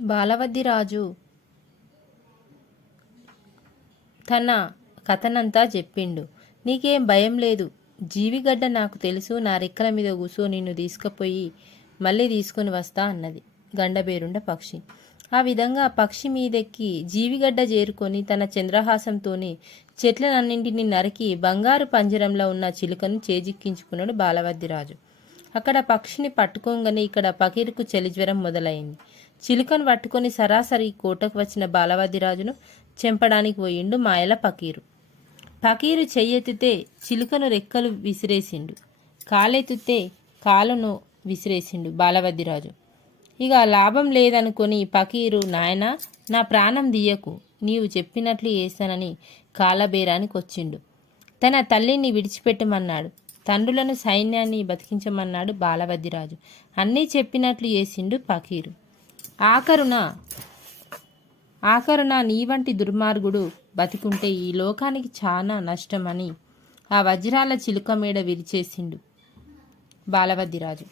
బాలవద్ది రాజు తన కథనంతా చెప్పిండు. నీకేం భయం లేదు. జీవిగడ్డ నాకు తెలుసు. నా రెక్కల మీద కూసో నిన్ను తీసుకుపోయి మళ్ళీ తీసుకుని వస్తా అన్నది గండబేరుండ పక్షి. ఆ విధంగా పక్షి మీదెక్కి జీవిగడ్డ చేరుకొని తన చంద్రహాసంతోనే చెట్లనన్నింటినీ నరికి బంగారు పంజరంలో ఉన్న చిలుకను చేజిక్కించుకున్నాడు బాలవద్దిరాజు అక్కడ పక్షిని పట్టుకోగానే ఇక్కడ పకీరుకు చలిజ్వరం మొదలైంది. చిలుకను పట్టుకొని సరాసరి కోటకు వచ్చిన బాలవాదిరాజును చెంపడానికి పోయిండు మాయల పకీరు. పకీరు చెయ్యెత్తితే చిలుకను రెక్కలు విసిరేసిండు. కాలెత్తితే కాలును విసిరేసిండు బాలవద్దిరాజు ఇక లాభం లేదనుకొని పకీరు నాయన నా ప్రాణం తీయకు. నీవు చెప్పినట్లు చేశానని కాలబేరానికి వచ్చిండు. తన తల్లిని విడిచిపెట్టమన్నాడు. తండ్రులను సైన్యాన్ని బతికించమన్నాడు బాలవద్దిరాజు. అన్నీ చెప్పినట్లు చేసిండు పకీరు ఆఖరున ఆఖరున నీ వంటి దుర్మార్గుడు బతికుంటే ఈ లోకానికి చాలా నష్టమని ఆ వజ్రాల చిలుక మేడ విరిచేసిండు బాలవద్దిరాజు.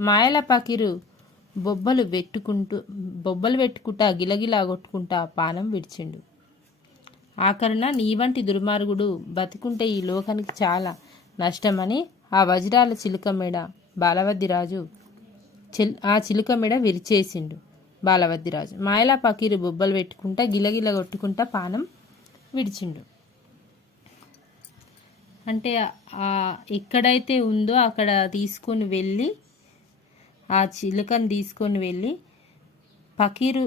మాయల పకిరు బొబ్బలు పెట్టుకుంటూ బొబ్బలు పెట్టుకుంటా గిలగిలా కొట్టుకుంటా పానం విడిచిండు. ఆఖరున నీ వంటి దుర్మార్గుడు బతికుంటే ఈ లోకానికి చాలా నష్టమని ఆ వజ్రాల చిలుక మేడ బాలవద్దిరాజు చిల్ ఆ చిలుక మెడ విరిచేసిండు బాలవద్దిరాజు. మాయలా పకీరు బొబ్బలు పెట్టుకుంటా గిలగిల కొట్టుకుంటా పానం విడిచిండు. అంటే ఎక్కడైతే ఉందో అక్కడ తీసుకొని వెళ్ళి ఆ చిలుకను తీసుకొని వెళ్ళి పకీరు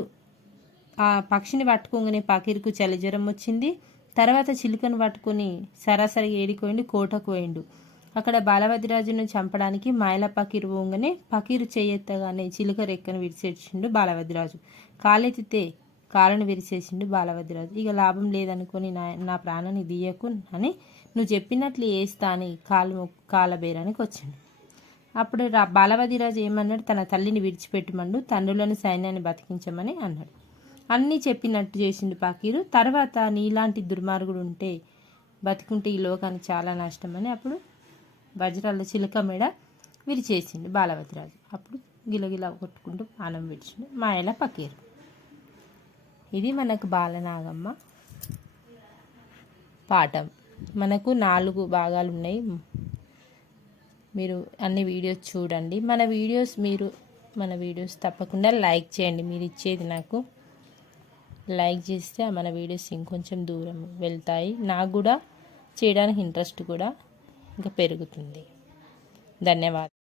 ఆ పక్షిని పట్టుకోగానే పకీరుకు చలి జ్వరం వచ్చింది. తర్వాత చిలుకను పట్టుకొని సరాసరి ఏడికోయిండు కోటకు పోయిండు. అక్కడ బాలభద్రాజును చంపడానికి మాయల పకీరు పోగానే పకీరు చేయెత్తగానే చిలుక రెక్కను విరిచేసిండు బాలభద్రాజు కాలెత్తితే కాలను విరిచేసిండు బాలభద్రాజు ఇక లాభం లేదనుకొని నా నా ప్రాణాన్ని తీయకు అని నువ్వు చెప్పినట్లు వేస్తా అని కాలు కాలబేరానికి వచ్చిండు. అప్పుడు రా బాలవదిరాజు ఏమన్నాడు? తన తల్లిని విడిచిపెట్టమండు తండ్రులను సైన్యాన్ని బతికించమని అన్నాడు. అన్నీ చెప్పినట్టు చేసిండు పకీరు. తర్వాత నీలాంటి దుర్మార్గుడు ఉంటే బతికుంటే ఈ లోకానికి చాలా నష్టమని అప్పుడు వజ్రాల చిలుక మెడ విరిచేసిండు బాలవతిరాజు అప్పుడు గిలగిల కొట్టుకుంటూ పానం విడిచిండు మాయల పకీరు. ఇది మనకు బాలనాగమ్మ పాఠం. మనకు నాలుగు భాగాలు ఉన్నాయి మీరు అన్ని వీడియోస్ చూడండి. మన వీడియోస్ మీరు మన వీడియోస్ తప్పకుండా లైక్ చేయండి. మీరు ఇచ్చేది నాకు లైక్ చేస్తే మన వీడియోస్ ఇంకొంచెం దూరం వెళ్తాయి. నాకు కూడా చేయడానికి ఇంట్రెస్ట్ కూడా ఇంకా పెరుగుతుంది. ధన్యవాదాలు.